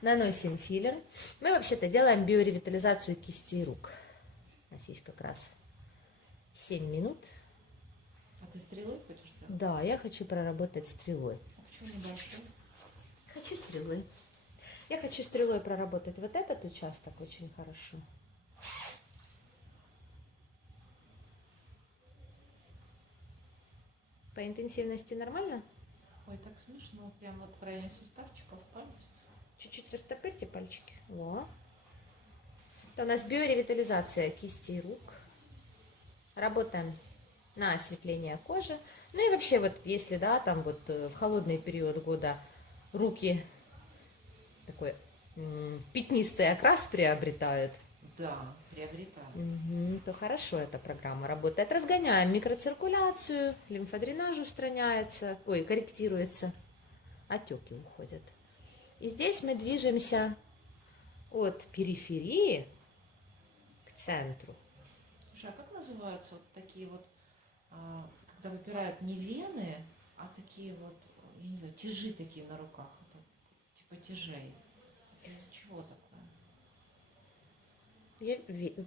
Наносим филлер. Мы вообще-то делаем биоревитализацию кистей рук. У нас есть как раз 7 минут. А ты стрелой хочешь сделать? Да, я хочу проработать стрелой. А почему не большой? Хочу стрелой. Я хочу стрелой проработать вот этот участок очень хорошо. По интенсивности нормально? Ой, так смешно. Прям вот в районе суставчиков пальцев. Чуть-чуть растопырьте пальчики. Во. Это у нас биоревитализация кистей рук. Работаем на осветление кожи. Ну и вообще вот если, да, там вот в холодный период года руки такой пятнистый окрас приобретают, Да, приобретаю. то хорошо эта программа работает. Разгоняем микроциркуляцию, лимфодренаж устраняется, ой, корректируется, отеки уходят. И здесь мы движемся от периферии к центру. Слушай, а как называются вот такие вот, когда выпирают не вены, а такие вот, я не знаю, тяжи такие на руках, это типа тяжей? Это из-за чего такое? Я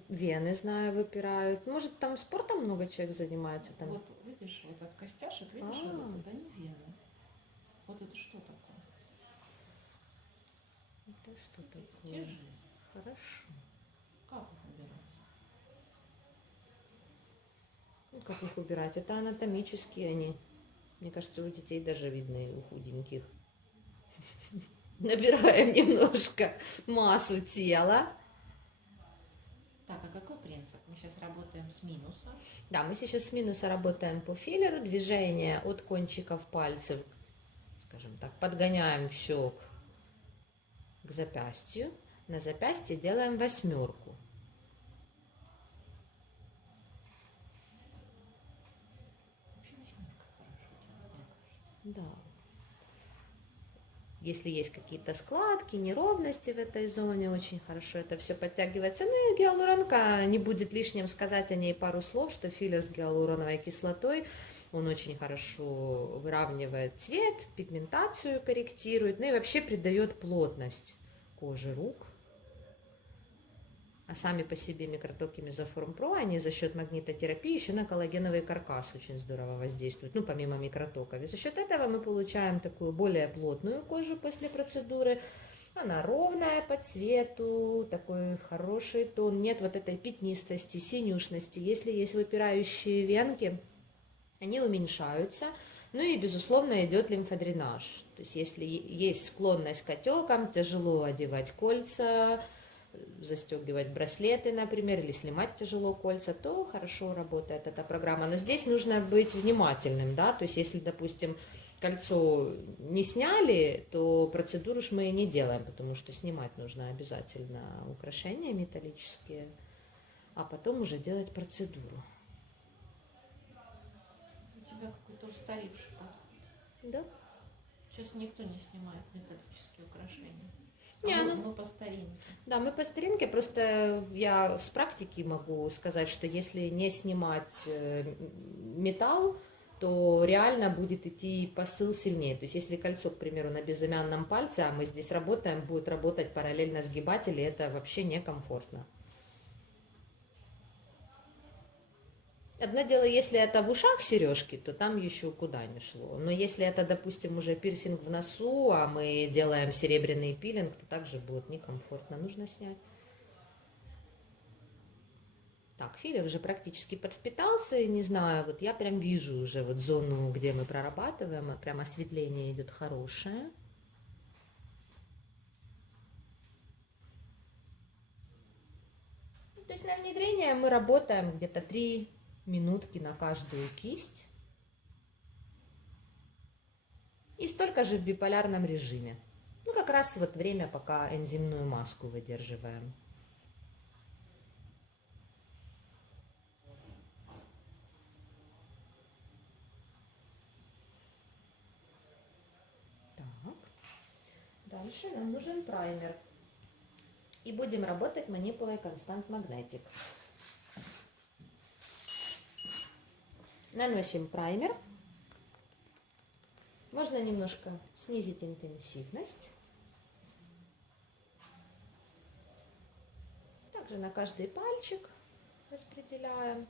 вены, знаю, выпирают. Может, там спортом много человек занимается? Там. Вот видишь, вот от костяшек, видишь, вот они вены. Вот это что такое? Это что Это такое? тяжи. Хорошо. Как их убирать? Ну, как их убирать? Это анатомические они. Мне кажется, у детей даже видны, у худеньких. Набираем немножко массу тела. Так, а какой принцип? Мы сейчас работаем с минуса. Да, мы сейчас с минуса работаем по филлеру. Движение от кончиков пальцев, скажем так, подгоняем все к запястью. На запястье делаем восьмерку. Вообще восьмерка хорошо делать, мне кажется. Да. Если есть какие-то складки, неровности в этой зоне, очень хорошо это все подтягивается. Ну и гиалуронка, не будет лишним сказать о ней пару слов, что филлер с гиалуроновой кислотой, он очень хорошо выравнивает цвет, пигментацию корректирует, ну и вообще придает плотность коже рук. А сами по себе микротоки Мезоформ Про, они за счет магнитотерапии еще на коллагеновый каркас очень здорово воздействуют, ну, помимо микротоков. И за счет этого мы получаем такую более плотную кожу после процедуры. Она ровная по цвету, такой хороший тон, нет вот этой пятнистости, синюшности. Если есть выпирающие венки, они уменьшаются. Ну и, безусловно, идет лимфодренаж. То есть, если есть склонность к отекам, тяжело одевать кольца, застегивать браслеты, например, или снимать тяжело кольца, то хорошо работает эта программа. Но здесь нужно быть внимательным, да, то есть если, допустим, кольцо не сняли, то процедуру уж мы и не делаем, потому что снимать нужно обязательно украшения металлические, а потом уже делать процедуру. У тебя какой-то устаревший подход. Да? Сейчас никто не снимает металлические украшения. А Не, ну, мы по старинке. да, мы по старинке, просто я с практики могу сказать, что если не снимать металл, то реально будет идти посыл сильнее. То есть если кольцо, к примеру, на безымянном пальце, а мы здесь работаем, будет работать параллельно сгибатель, и это вообще некомфортно. Одно дело, если это в ушах сережки, то там еще куда ни шло. Но если это, допустим, уже пирсинг в носу, а мы делаем серебряный пилинг, то также будет некомфортно. Нужно снять. Так, филлер уже практически подвпитался, и не знаю, вот я прям вижу уже вот зону, где мы прорабатываем, прям осветление идет хорошее. То есть на внедрение мы работаем где-то 3 минутки на каждую кисть. И столько же в биполярном режиме. Ну, как раз вот время, пока энзимную маску выдерживаем. Так. Дальше нам нужен праймер. И будем работать манипулой Constant Magnetic. Наносим праймер. Можно немножко снизить интенсивность. Также на каждый пальчик распределяем.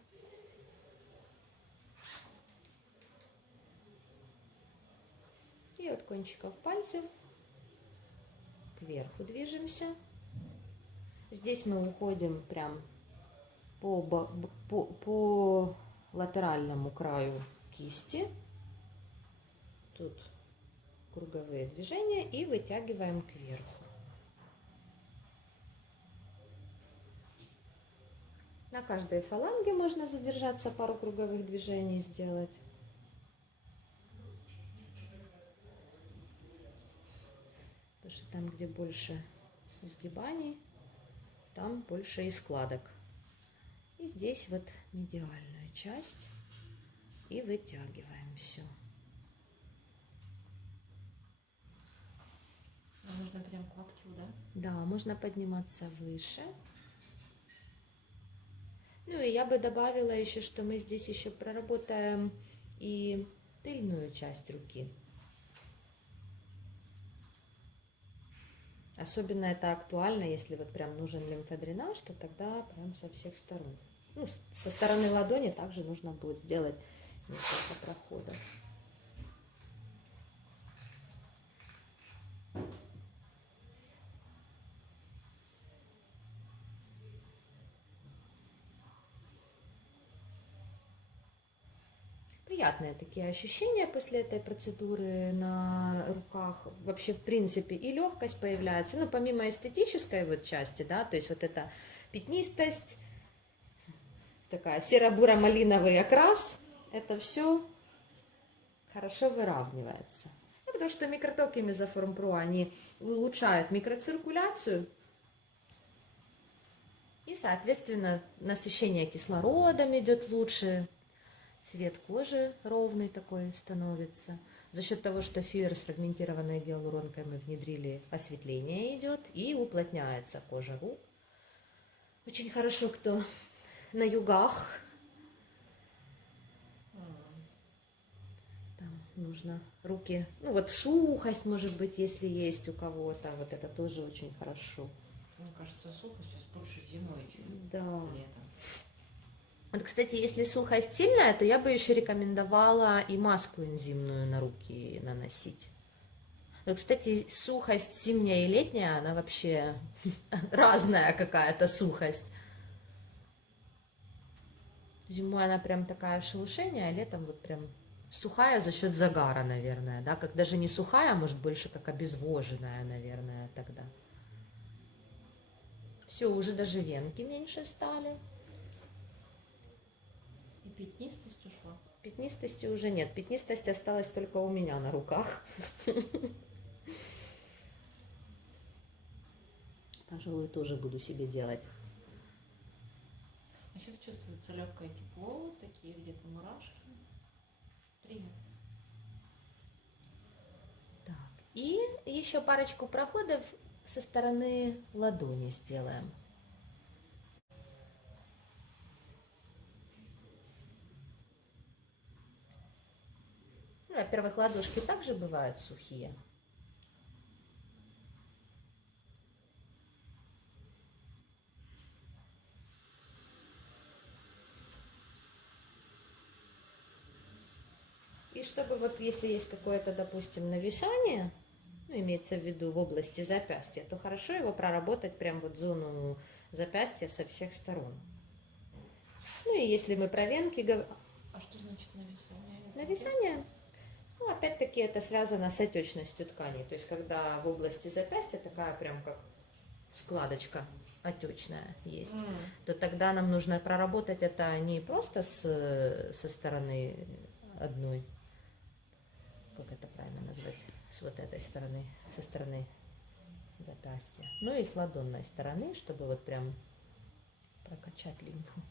И от кончиков пальцев кверху движемся. Здесь мы уходим прям по латеральному краю кисти. Тут круговые движения и вытягиваем кверху. На каждой фаланге можно задержаться, пару круговых движений сделать. Потому что там, где больше изгибаний, там больше и складок. И здесь вот медиальную часть и вытягиваем все. Нужно прям к локтю, да? Да, можно подниматься выше. Ну и я бы добавила еще, что мы здесь еще проработаем и тыльную часть руки. Особенно это актуально, если вот прям нужен лимфодренаж, то тогда прям со всех сторон. Ну, со стороны ладони также нужно будет сделать несколько проходов. Приятные такие ощущения после этой процедуры на руках. Вообще, в принципе, и легкость появляется. Ну, помимо эстетической вот части, да, то есть вот эта пятнистость, такая серо-буро-малиновый окрас, это все хорошо выравнивается. Ну, потому что микротоки Mesoform Pro, они улучшают микроциркуляцию, и, соответственно, насыщение кислородом идет лучше, цвет кожи ровный такой становится. За счет того, что филлер с фрагментированной гиалуронкой мы внедрили, осветление идет и уплотняется кожа рук. Очень хорошо, кто на югах. Там нужно руки, ну вот сухость, может быть, если есть у кого-то, вот это тоже очень хорошо. Мне кажется, сухость сейчас больше зимой, чем Да. летом. Вот, кстати, если сухость сильная, то я бы еще рекомендовала и маску энзимную на руки наносить. Но, кстати, сухость зимняя и летняя, она вообще разная какая-то сухость. Зимой она прям такая шелушение, а летом вот прям сухая за счет загара, наверное, да, как даже не сухая, а может больше как обезвоженная, наверное, тогда. Все, уже даже венки меньше стали. И пятнистость ушла. Пятнистости уже нет, пятнистость осталась только у меня на руках. Пожалуй, тоже буду себе делать. А сейчас чувствуется легкое тепло, такие где-то мурашки. Приятно. Так, и еще парочку проходов со стороны ладони сделаем. Ну, во-первых, ладошки также бывают сухие. И чтобы вот если есть какое-то, допустим, нависание, ну, имеется в виду в области запястья, то хорошо его проработать прям вот зону запястья со всех сторон. Ну и если мы про венки говорим... А что значит нависание? Нависание, ну, опять-таки это связано с отечностью тканей. То есть когда в области запястья такая прям как складочка отечная есть, то тогда нам нужно проработать это не просто со стороны одной, как это правильно назвать, с вот этой стороны, со стороны запястья, но и с ладонной стороны, чтобы вот прям прокачать лимфу.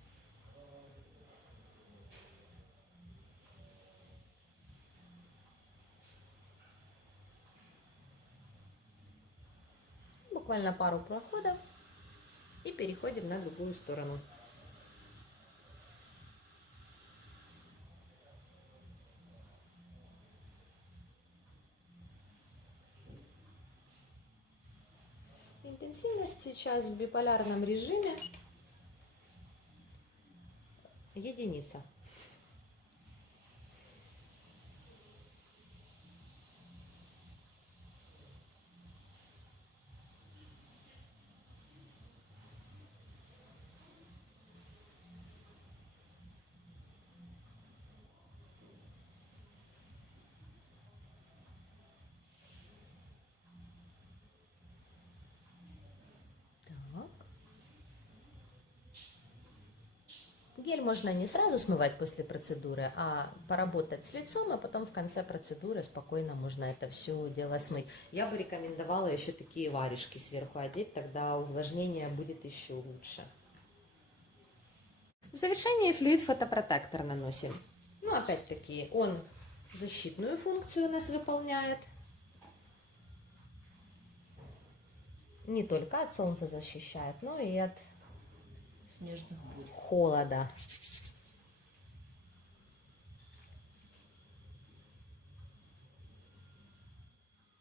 Буквально пару проходов и переходим на другую сторону. Интенсивность сейчас в биполярном режиме единица. Так. Гель можно не сразу смывать после процедуры, а поработать с лицом, а потом в конце процедуры спокойно можно это все дело смыть. Я бы рекомендовала еще такие варежки сверху одеть, тогда увлажнение будет еще лучше. В завершение флюид фотопротектор наносим. Ну, опять-таки, он защитную функцию у нас выполняет. Не только от солнца защищает, но и от Снежных бурь. холода.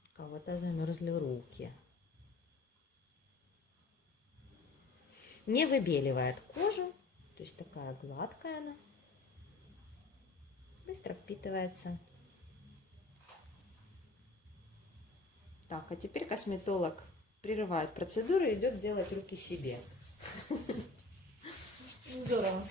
У кого-то замерзли руки. Не выбеливает кожу, то есть такая гладкая она. Быстро впитывается. Так, а теперь косметолог прерывает процедуру и идет делать руки себе. Здорово.